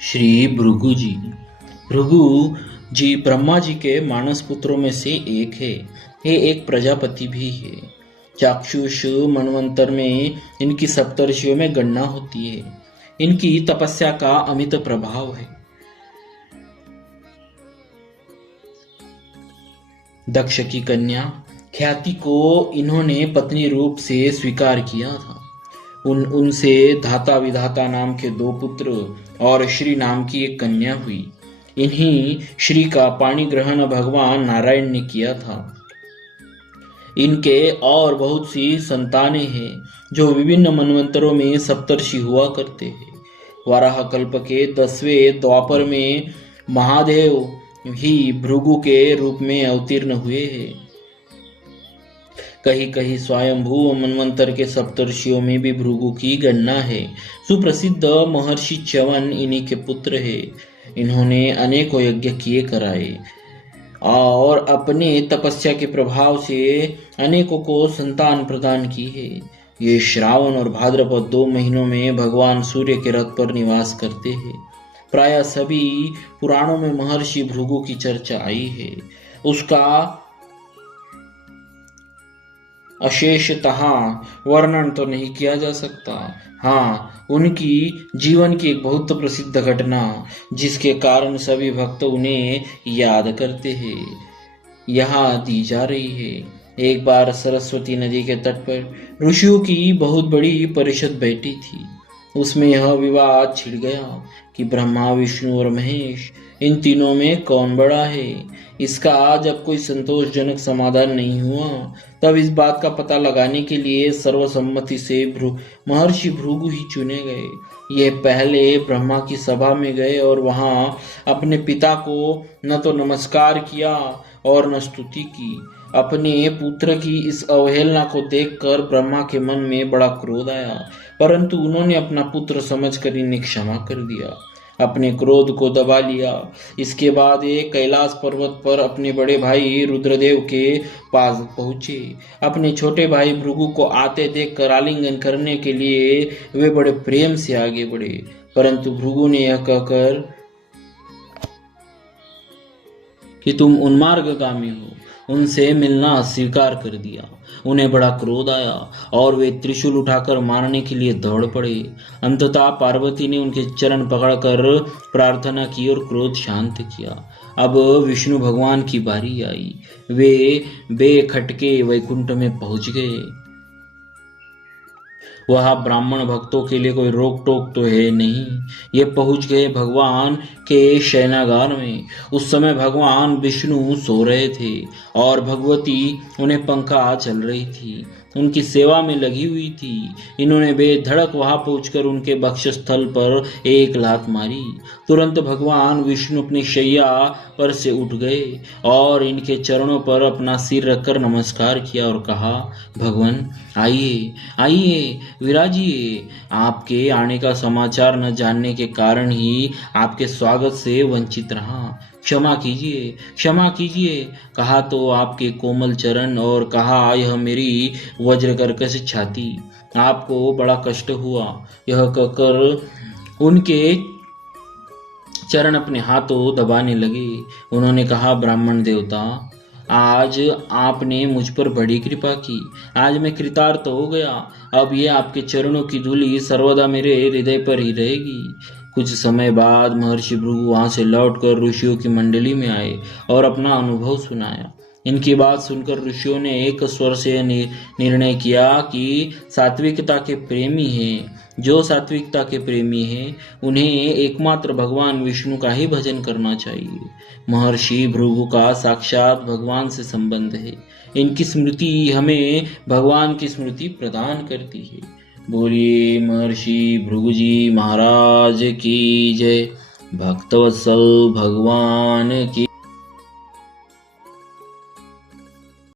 श्री भृगु जी। भृगु जी ब्रह्मा जी के मानस पुत्रों में से एक है। ये एक प्रजापति भी है। चाक्षुष मनवंतर में इनकी सप्तर्षियों में गणना होती है। इनकी तपस्या का अमित प्रभाव है। दक्ष की कन्या ख्याति को इन्होंने पत्नी रूप से स्वीकार किया था। उनसे धाता विधाता नाम के 2 पुत्र और श्री नाम की एक कन्या हुई। इन्हीं श्री का पाणी ग्रहण भगवान नारायण ने किया था। इनके और बहुत सी संतानें हैं जो विभिन्न मनवंतरों में सप्तर्षि हुआ करते हैं। वाराह कल्प के 10वें द्वापर में महादेव ही भृगु के रूप में अवतीर्ण हुए हैं। कहीं कहीं स्वयंभू मनवंतर के सप्तर्षियों में भी भृगु की गणना है। सुप्रसिद्ध महर्षि च्यवन इन्हीं के पुत्र है। इन्होंने अनेकों यज्ञ किए कराए और अपने तपस्या के प्रभाव से अनेकों को संतान प्रदान की है। ये श्रावण और भाद्रपद 2 महीनों में भगवान सूर्य के रथ पर निवास करते हैं। प्राय सभी पुराणों में महर्षि भृगु की चर्चा आई है। उसका अशेषतः वर्णन तो नहीं किया जा सकता। हाँ, उनकी जीवन की एक बहुत प्रसिद्ध घटना जिसके कारण सभी भक्त उन्हें याद करते हैं यहाँ दी जा रही है। एक बार सरस्वती नदी के तट पर ऋषियों की बहुत बड़ी परिषद बैठी थी। उसमें यह विवाद छिड़ गया कि ब्रह्मा, विष्णु और महेश इन तीनों में कौन बड़ा है। इसका जब कोई संतोषजनक समाधान नहीं हुआ तब इस बात का पता लगाने के लिए सर्वसम्मति से महर्षि भृगु ही चुने गए। ये पहले ब्रह्मा की सभा में गए और वहां अपने पिता को न तो नमस्कार किया और न स्तुति की। अपने पुत्र की इस अवहेलना को देखकर ब्रह्मा के मन में बड़ा क्रोध आया, परंतु उन्होंने अपना पुत्र समझकर इन्हें क्षमा कर दिया, अपने क्रोध को दबा लिया। इसके बाद ये कैलाश पर्वत पर अपने बड़े भाई रुद्रदेव के पास पहुंचे। अपने छोटे भाई भृगु को आते देखकर आलिंगन करने के लिए वे बड़े प्रेम से आगे बढ़े, परंतु भृगु ने यह कहकर कि तुम उन्मार्गगामी हो, उनसे मिलना अस्वीकार कर दिया। उन्हें बड़ा क्रोध आया और वे त्रिशूल उठाकर मारने के लिए दौड़ पड़े। अंततः पार्वती ने उनके चरण पकड़कर प्रार्थना की और क्रोध शांत किया। अब विष्णु भगवान की बारी आई। वे बेखटके वैकुंठ में पहुंच गए। वह ब्राह्मण भक्तों के लिए कोई रोक टोक तो है नहीं। ये पहुंच गए भगवान के शयनागार में। उस समय भगवान विष्णु सो रहे थे और भगवती उन्हें पंखा चल रही थी, उनकी सेवा में लगी हुई थी। इन्होंने बेधड़क वहां पहुंचकर उनके वक्षस्थल पर एक लात मारी। तुरंत भगवान विष्णु अपनी शैया पर से उठ गए और इनके चरणों पर अपना सिर रखकर नमस्कार किया और कहा, भगवान आइए आइए विराजिए। आपके आने का समाचार न जानने के कारण ही आपके स्वागत से वंचित रहा। क्षमा कीजिए, क्षमा कीजिए। कहा तो आपके कोमल चरण और कहा यह मेरी वज्रकर्कश छाती। आपको बड़ा कष्ट हुआ। यह कहकर उनके चरण अपने हाथों दबाने लगे। उन्होंने कहा, ब्राह्मण देवता, आज आपने मुझ पर बड़ी कृपा की। आज मैं कृतार्थ हो गया। अब ये आपके चरणों की धूलि सर्वदा मेरे हृदय पर ही रहेगी। कुछ समय बाद महर्षि भृगु वहां से लौटकर ऋषियों की मंडली में आए और अपना अनुभव सुनाया। इनकी बात सुनकर ऋषियों ने एक स्वर से निर्णय किया कि सात्विकता के प्रेमी हैं, जो सात्विकता के प्रेमी हैं उन्हें एकमात्र भगवान विष्णु का ही भजन करना चाहिए। महर्षि भृगु का साक्षात भगवान से संबंध है। इनकी स्मृति हमें भगवान की स्मृति प्रदान करती है। बोलिए महर्षि भृगु जी महाराज की जय। भक्तवत्सल भगवान की